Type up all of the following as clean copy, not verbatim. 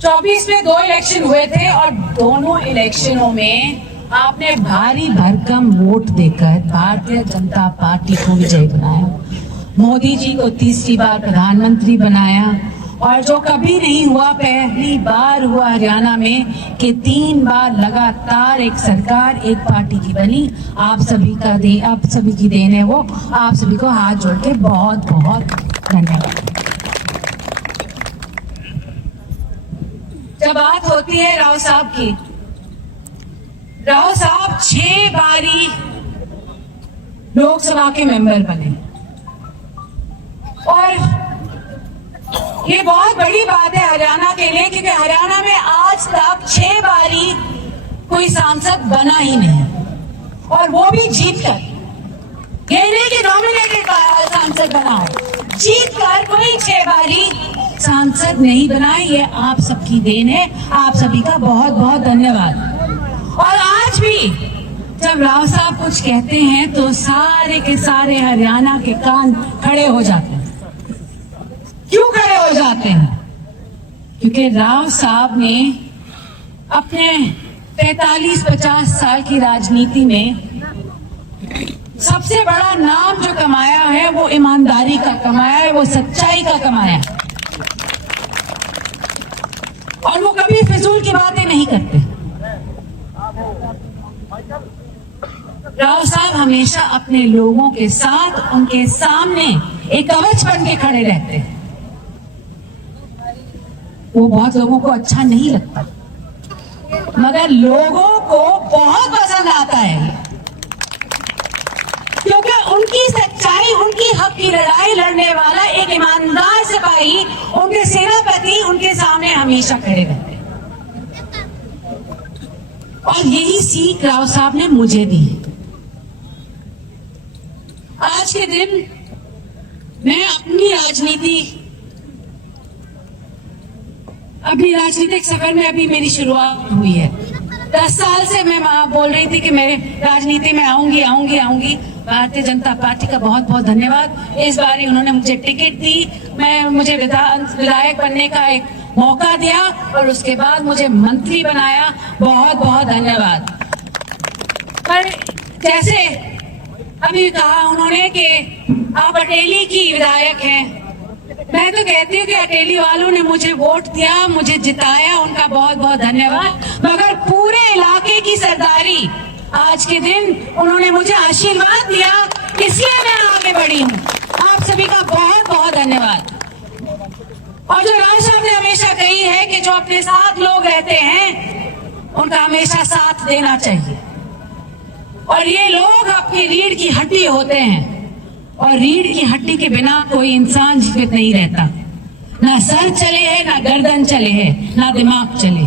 24 में 2 इलेक्शन हुए थे और दोनों इलेक्शनों में आपने भारी भरकम वोट देकर भारतीय जनता पार्टी को विजयी बनाया, मोदी जी को तीसरी बार प्रधानमंत्री बनाया और जो कभी नहीं हुआ, पहली बार हुआ हरियाणा में कि 3 बार लगातार एक सरकार एक पार्टी की बनी। आप सभी की देन है वो। आप सभी को हाथ जोड़ के बहुत बहुत धन्यवाद। जब बात होती है राव साहब की, राव साहब 6 बारी लोकसभा के मेंबर बने और ये बहुत बड़ी बात है हरियाणा के लिए, क्योंकि हरियाणा में आज तक 6 बारी कोई सांसद बना ही नहीं और वो भी जीत कर। ये नहीं कि नॉमिनेटेड सांसद बना है, जीत कर कोई 6 बारी सांसद नहीं बना। ये आप सबकी देन है। आप सभी का बहुत बहुत धन्यवाद। और आज भी जब राव साहब कुछ कहते हैं तो सारे के सारे हरियाणा के कान खड़े हो जाते हैं। क्यों खड़े हो जाते हैं? क्योंकि राव साहब ने अपने 45-50 साल की राजनीति में सबसे बड़ा नाम जो कमाया है वो ईमानदारी का कमाया है, वो सच्चाई का कमाया है और वो कभी फिजूल की बातें नहीं करते। राव साहब हमेशा अपने लोगों के साथ, उनके सामने एक कवच बन के खड़े रहते हैं। वो बहुत लोगों को अच्छा नहीं लगता, मगर लोगों को बहुत पसंद आता है, क्योंकि उनकी सच्चाई, उनकी हक की लड़ाई लड़ने वाला एक ईमानदार सिपाही, उनके सेनापति उनके सामने हमेशा खड़े रहते हैं। और यही सीख राव साहब ने मुझे दी। आज के दिन मैं अपनी राजनीतिक सफर में अभी मेरी शुरुआत हुई है। 10 साल से मैं बोल रही थी कि मैं राजनीति में आऊंगी। भारतीय जनता पार्टी का बहुत बहुत धन्यवाद। इस बार उन्होंने मुझे टिकट दी, मुझे विधायक बनने का एक मौका दिया और उसके बाद मुझे मंत्री बनाया। बहुत बहुत धन्यवाद। पर जैसे अभी कहा उन्होंने कि आप अटेली की विधायक हैं, मैं तो कहती हूँ कि अटेली वालों ने मुझे वोट दिया, मुझे जिताया, उनका बहुत बहुत धन्यवाद। मगर पूरे इलाके की सरदारी आज के दिन उन्होंने मुझे आशीर्वाद दिया, इसलिए मैं आगे बढ़ी हूँ। आप सभी का बहुत बहुत धन्यवाद। और जो राज साहब ने हमेशा कही है कि जो अपने साथ लोग रहते हैं उनका हमेशा साथ देना चाहिए। और ये लोग अपनी रीढ़ की हड्डी होते हैं और रीढ़ की हड्डी के बिना कोई इंसान जीवित नहीं रहता। ना सर चले है, ना गर्दन चले है, ना दिमाग चले।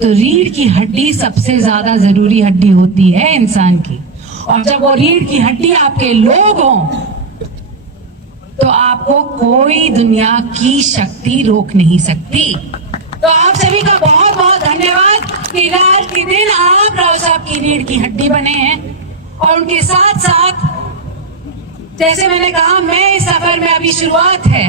तो रीढ़ की हड्डी सबसे ज्यादा जरूरी हड्डी होती है इंसान की। और जब वो रीढ़ की हड्डी आपके लोग हों तो आपको कोई दुनिया की शक्ति रोक नहीं सकती। तो आप सभी का बहुत बहुत धन्यवाद कि आज के दिन आप राव साहब की रीढ़ की हड्डी बने हैं। और उनके साथ साथ जैसे मैंने कहा, मैं इस सफर में अभी शुरुआत है,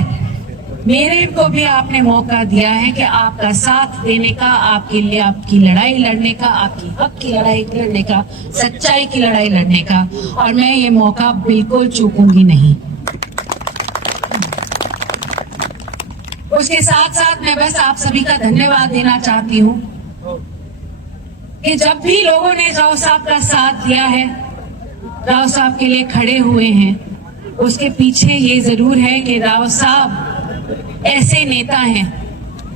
मेरे को भी आपने मौका दिया है कि आपका साथ देने का, आपके लिए आपकी लड़ाई लड़ने का, आपकी हक की लड़ाई लड़ने का, सच्चाई की लड़ाई लड़ने का, और मैं ये मौका बिल्कुल चूकूंगी नहीं। उसके साथ साथ मैं बस आप सभी का धन्यवाद देना चाहती हूँ कि जब भी लोगों ने राव साहब का साथ दिया है, राव साहब के लिए खड़े हुए हैं, उसके पीछे ये जरूर है कि राव साहब ऐसे नेता हैं,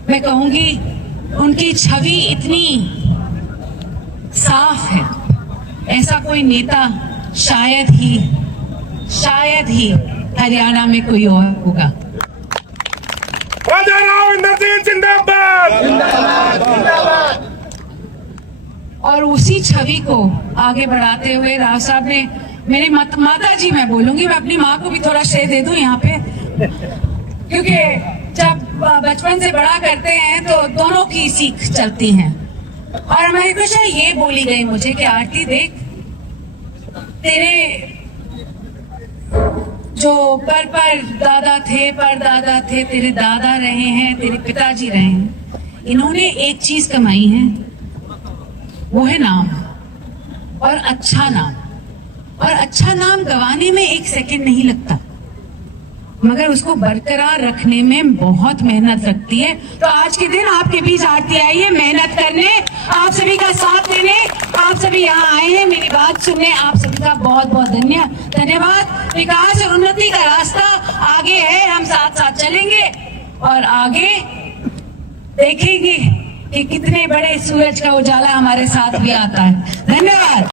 मैं कहूंगी उनकी छवि इतनी साफ है, ऐसा कोई नेता शायद ही हरियाणा में कोई और होगा। और उसी छवि को आगे बढ़ाते हुए राव साहब ने, मेरी माता जी मैं बोलूंगी, मैं अपनी माँ को भी थोड़ा श्रेय दे दूं यहाँ पे, क्योंकि जब बचपन से बड़ा करते हैं तो दोनों की सीख चलती हैं। और हमेशा ये बोली गई मुझे कि आरती देख, जो पर दादा थे, परदादा थे, तेरे दादा रहे हैं, तेरे पिताजी रहे हैं, इन्होंने एक चीज कमाई है, वो है नाम, और अच्छा नाम। और अच्छा नाम गंवाने में एक सेकंड नहीं लगता, मगर उसको बरकरार रखने में बहुत मेहनत लगती है। तो आज के दिन आपके बीच आरती आई है मेहनत करने, आप सभी का साथ देने, आप सभी यहाँ आए हैं मेरी बात सुनने, आप सभी का बहुत बहुत धन्यवाद। विकास और उन्नति का रास्ता आगे है, हम साथ साथ चलेंगे और आगे देखेंगे कि कितने बड़े सूरज का उजाला हमारे साथ भी आता है। धन्यवाद।